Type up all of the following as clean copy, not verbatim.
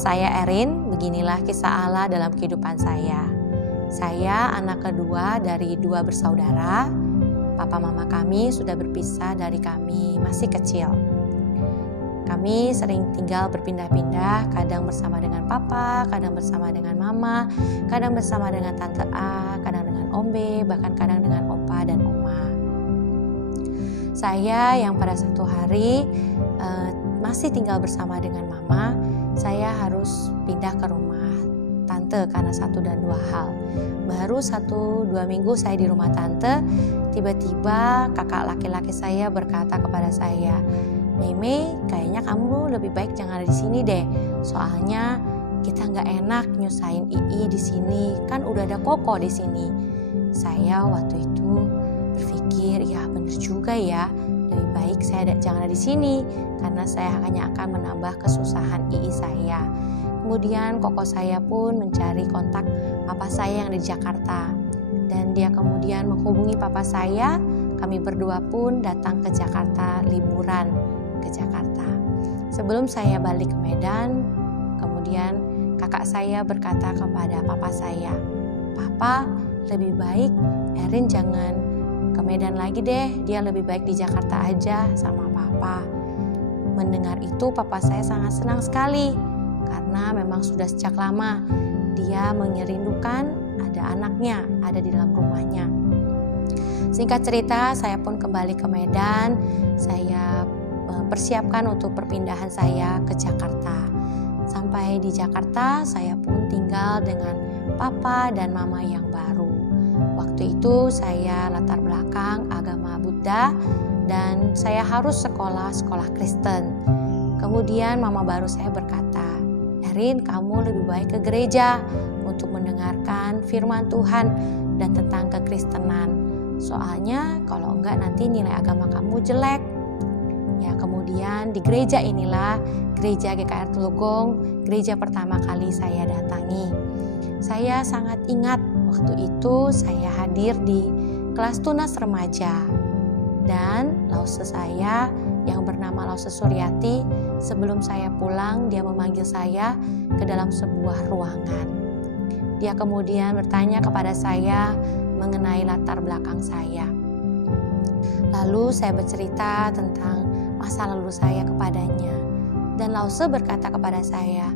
saya Erin, beginilah kisah Allah dalam kehidupan saya. Saya anak kedua dari 2 bersaudara. Papa mama kami sudah berpisah dari kami masih kecil. Kami sering tinggal berpindah-pindah, kadang bersama dengan papa, kadang bersama dengan mama, kadang bersama dengan tante A, kadang dengan Om B, bahkan kadang dengan opa dan oma. Saya yang pada satu hari masih tinggal bersama dengan mama, saya harus pindah ke rumah tante karena 1 dan 2 hal. Baru 1-2 minggu saya di rumah tante, tiba-tiba kakak laki-laki saya berkata kepada saya, "Meme, kayaknya kamu lebih baik jangan ada di sini deh. Soalnya kita nggak enak nyusahin Ii di sini, kan udah ada Koko di sini." Saya waktu itu berpikir, ya bener juga ya. Lebih baik saya jangan ada di sini karena saya hanya akan menambah kesusahan Ii saya. Kemudian Koko saya pun mencari kontak papa saya yang di Jakarta dan dia kemudian menghubungi papa saya. Kami berdua pun datang ke Jakarta liburan ke Jakarta. Sebelum saya balik ke Medan, kemudian kakak saya berkata kepada papa saya, "Papa, lebih baik Erin jangan ke Medan lagi deh, dia lebih baik di Jakarta aja sama papa." Mendengar itu papa saya sangat senang sekali karena memang sudah sejak lama dia merindukan ada anaknya ada di dalam rumahnya. Singkat cerita, saya pun kembali ke Medan. Saya persiapkan untuk perpindahan saya ke Jakarta. Sampai di Jakarta, saya pun tinggal dengan papa dan mama yang baru. Waktu itu saya latar belakang agama Buddha dan saya harus sekolah Kristen. Kemudian mama baru saya berkata, "Erin, kamu lebih baik ke gereja untuk mendengarkan firman Tuhan dan tentang kekristenan. Soalnya kalau enggak nanti nilai agama kamu jelek." Ya, kemudian di gereja inilah, gereja GKR Telugong, gereja pertama kali saya datangi. Saya sangat ingat waktu itu saya hadir di kelas tunas remaja dan lause saya yang bernama Lause Suryati, sebelum saya pulang dia memanggil saya ke dalam sebuah ruangan. Dia kemudian bertanya kepada saya mengenai latar belakang saya. Lalu saya bercerita tentang masa lalu saya kepadanya. Dan Lause berkata kepada saya,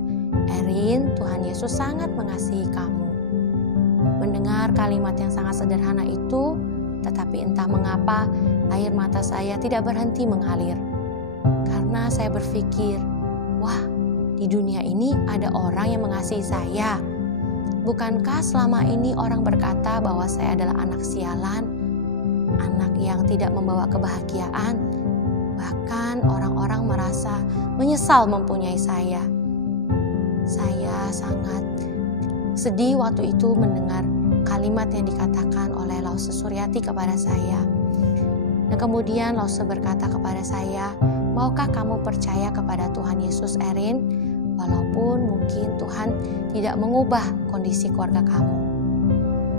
"Erin, Tuhan Yesus sangat mengasihi kamu." Mendengar kalimat yang sangat sederhana itu, tetapi entah mengapa air mata saya tidak berhenti mengalir. Karena saya berpikir, wah, di dunia ini ada orang yang mengasihi saya. Bukankah selama ini orang berkata bahwa saya adalah anak sialan, anak yang tidak membawa kebahagiaan? Bahkan orang-orang merasa menyesal mempunyai saya. Saya sangat sedih waktu itu mendengar kalimat yang dikatakan oleh Lause Suryati kepada saya. Dan kemudian Lause berkata kepada saya, "Maukah kamu percaya kepada Tuhan Yesus, Erin? Walaupun mungkin Tuhan tidak mengubah kondisi keluarga kamu."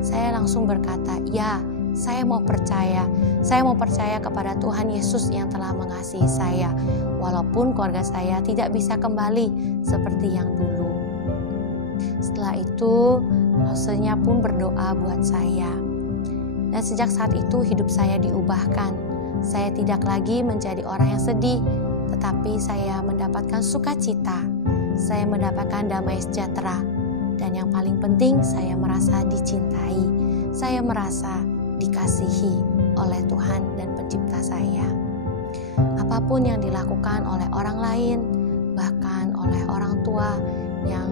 Saya langsung berkata, "Ya, saya mau percaya. Saya mau percaya kepada Tuhan Yesus yang telah mengasihi saya. Walaupun keluarga saya tidak bisa kembali seperti yang dulu." Setelah itu, Lausenya pun berdoa buat saya. Dan sejak saat itu hidup saya diubahkan. Saya tidak lagi menjadi orang yang sedih, tetapi saya mendapatkan sukacita. Saya mendapatkan damai sejahtera. Dan yang paling penting, saya merasa dicintai. Saya merasa dikasihi oleh Tuhan dan Pencipta saya. Apapun yang dilakukan oleh orang lain, bahkan oleh orang tua yang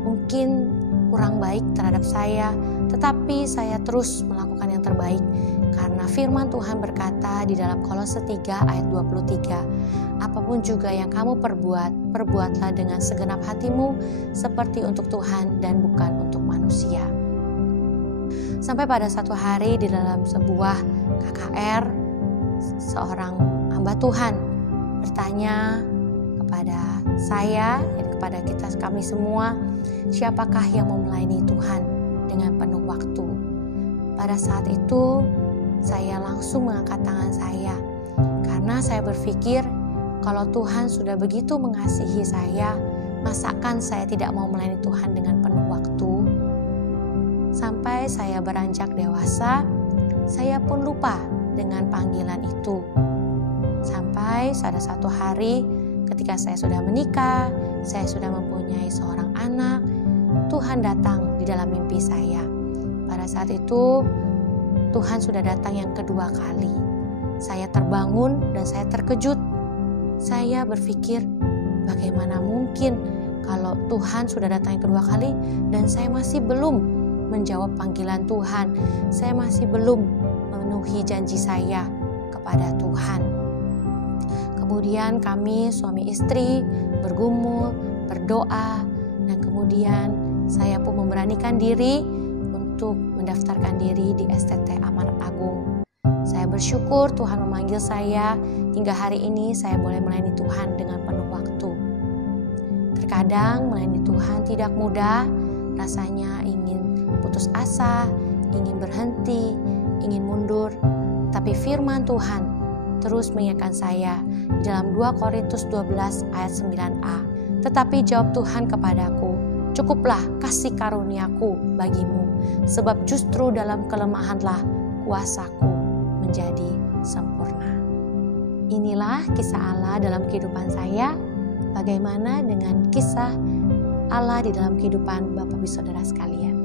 mungkin kurang baik terhadap saya, tetapi saya terus melakukan yang terbaik karena firman Tuhan berkata di dalam Kolose 3 ayat 23, "Apapun juga yang kamu perbuat, perbuatlah dengan segenap hatimu seperti untuk Tuhan dan bukan untuk manusia." Sampai pada satu hari di dalam sebuah KKR, seorang hamba Tuhan bertanya kepada saya dan kepada kami semua, siapakah yang mau melayani Tuhan dengan penuh waktu. Pada saat itu saya langsung mengangkat tangan saya karena saya berpikir kalau Tuhan sudah begitu mengasihi saya, Masakan saya tidak mau melayani Tuhan dengan penuh waktu? Sampai saya beranjak dewasa, saya pun lupa dengan panggilan itu. Sampai pada satu hari ketika saya sudah menikah, saya sudah mempunyai seorang anak, Tuhan datang di dalam mimpi saya. Pada saat itu Tuhan sudah datang yang kedua kali. Saya terbangun dan saya terkejut. Saya berpikir, bagaimana mungkin kalau Tuhan sudah datang yang kedua kali dan saya masih belum menjawab panggilan Tuhan. Saya masih belum memenuhi janji saya kepada Tuhan. Kemudian kami suami istri bergumul, berdoa, dan kemudian saya pun memberanikan diri untuk mendaftarkan diri di STT Amanat Agung. Saya bersyukur Tuhan memanggil saya, hingga hari ini saya boleh melayani Tuhan dengan penuh waktu. Terkadang melayani Tuhan tidak mudah, rasanya ingin putus asa, ingin berhenti, ingin mundur. Tapi firman Tuhan terus mengingatkan saya di dalam 2 Korintus 12 ayat 9a. Tetapi jawab Tuhan kepadaku, cukuplah kasih karuniaku bagimu, sebab justru dalam kelemahanlah kuasaku menjadi sempurna. Inilah kisah Allah dalam kehidupan saya. Bagaimana dengan kisah Allah di dalam kehidupan Bapak Ibu Saudara sekalian?